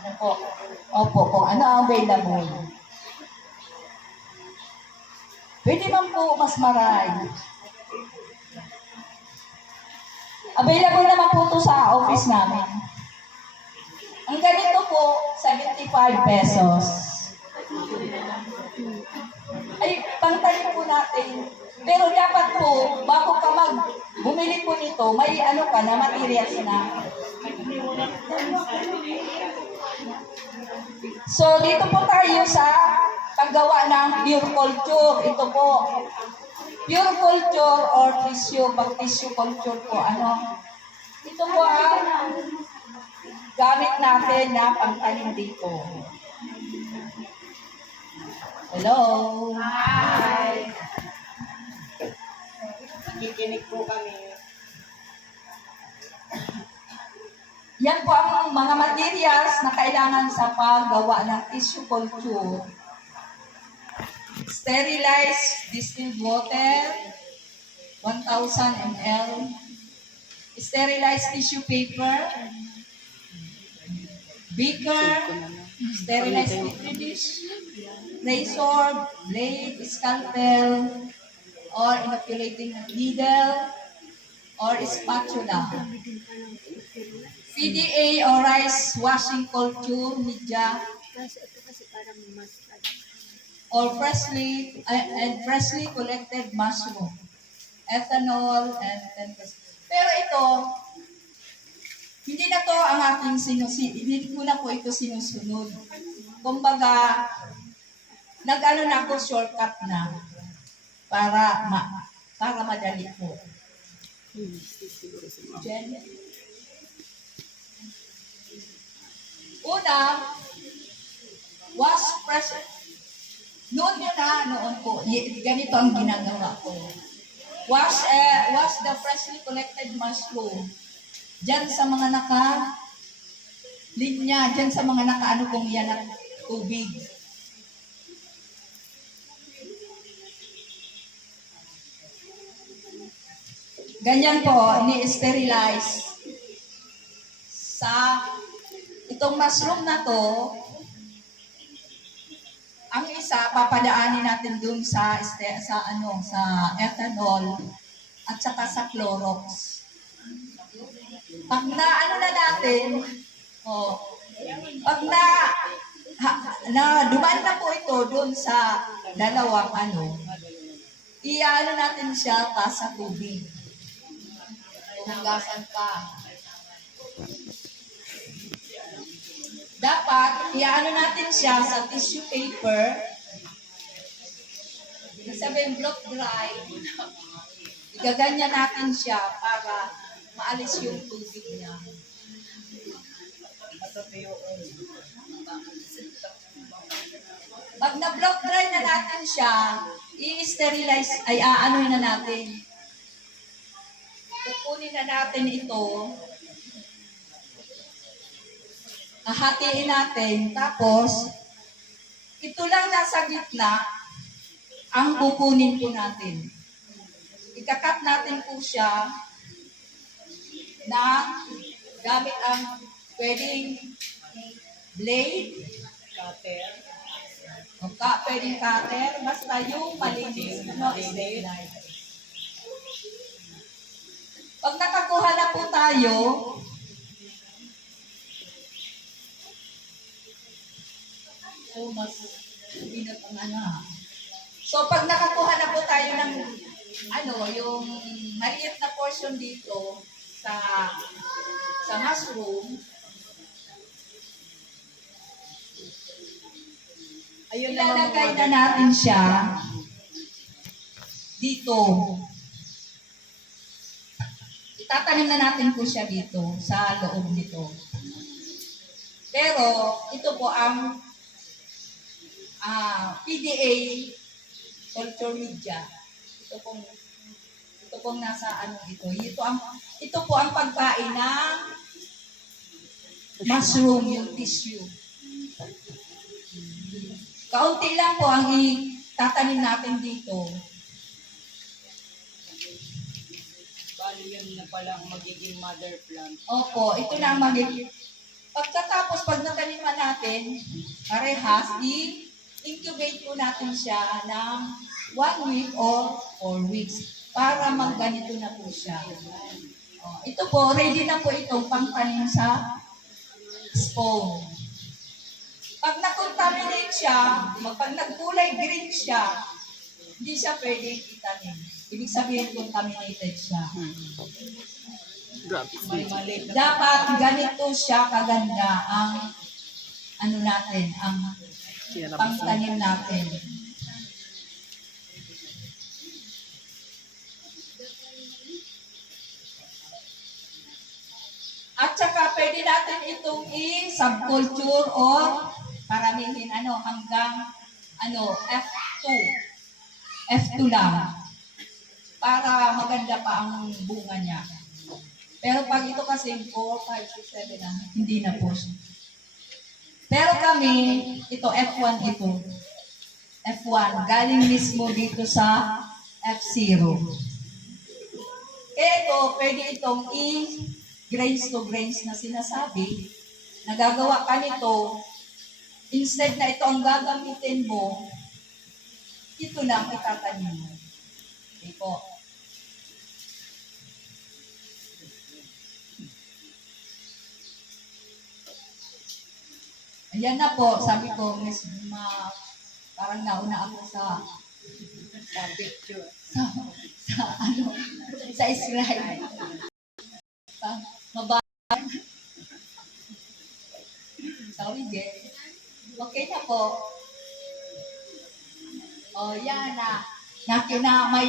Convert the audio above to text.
Ano po? Opo, kung ano ang available. Pwede man po mas maray. Available naman po ito sa office namin. Ang ganito po, 75 pesos. Ay, pangtalin po natin. Pero dapat po, bago ka bumili po nito, may ano ka na, materials na. So, dito po tayo sa paggawa ng pure culture. Ito po, pure culture or tissue, pag tissue culture po, ano. Ito po ang gamit natin na pangtanim dito. Hello? Hi! Nakikinig po kami. Yan po ang mga materials na kailangan sa paggawa ng tissue culture. Sterilized distilled water, 1,000 ml. Sterilized tissue paper. Beaker. Sterilized petri dish. Razor, blade, scalpel, or inoculating needle, or spatula. PDA or rice washing culture media, or freshly collected mushroom, ethanol, and pero ito, hindi na to ang ating hindi ko na po ito sinusunod. Kumbaga, nag-ano na ako, shortcut na para madali po. Jen? Una, wash fresh. Noon po, ganito ang ginagawa ko. Wash the freshly collected mushroom. Diyan sa mga linya, diyan sa mga nakaano kong yan at tubig. Ganyan po, ni-sterilize. Sa itong mushroom na to, ang isa papadaanin natin dun sa ethanol at saka sa Clorox. Pag dumaan na po ito dun sa dalawang iano natin siya pa sa tubig. Hugasan pa. Dapat, iano natin siya sa tissue paper. Sabihin, block dry. Igaganyan natin siya para maalis yung tubig niya. Pag na-block dry na natin siya, i-sterilize, aanohin na natin. Kukunin na natin ito. Hahatiin natin. Tapos, ito lang nasa gitna ang kukunin po natin. Ikakat natin po siya na gamit ang pwedeng blade, Cutter. pwedeng cutter, basta yung malinis, sterilize. Pag nakakuha na po tayo, so mas binat ang So pag nakakuha na po tayo ng yung maliit na portion dito sa mushroom, ilalagay na natin siya dito. Itatanim na natin po siya dito, sa loob nito. Pero, ito po ang PDA culture media. Ito pong nasa ito. Ito po ang pagkain ng mushroom, yung tissue. Kaunti lang po ang itatanim natin dito. Bali yan na pala ang magiging mother plant. Opo, ito na ang magiging. Pagkatapos, pag natin, parehas, i-incubate po natin siya ng 1 week or 4 weeks para magganito na po siya. Ito po, ready na po itong pangtanim sa spawn. Pag na-contaminate siya, pag nagkulay green siya, hindi siya pwede itanim. Ibig sabihin, contaminated siya. May mali. Dapat ganito siya kaganda ang ano natin, ang pangtanim natin. At saka pwede natin itong i-subculture or paramihin hanggang F2. F2 lang. Para maganda pa ang bunga niya. Pero pag ito kasi 4, 5, 6, 7 na, hindi na po siya. Pero kami, ito F1 ito. F1, galing mismo dito sa F0. Kaya ito, pwede itong grains to grains na sinasabi. Nagagawa ka nito, instead na ito ang gagamitin mo, ito lang itatanim mo. Okay po. Ayan na po, sabi ko, Miss parang nauna ako sa Picture. sa Israel. Sorry, Jen. Okay na po. Yan na. May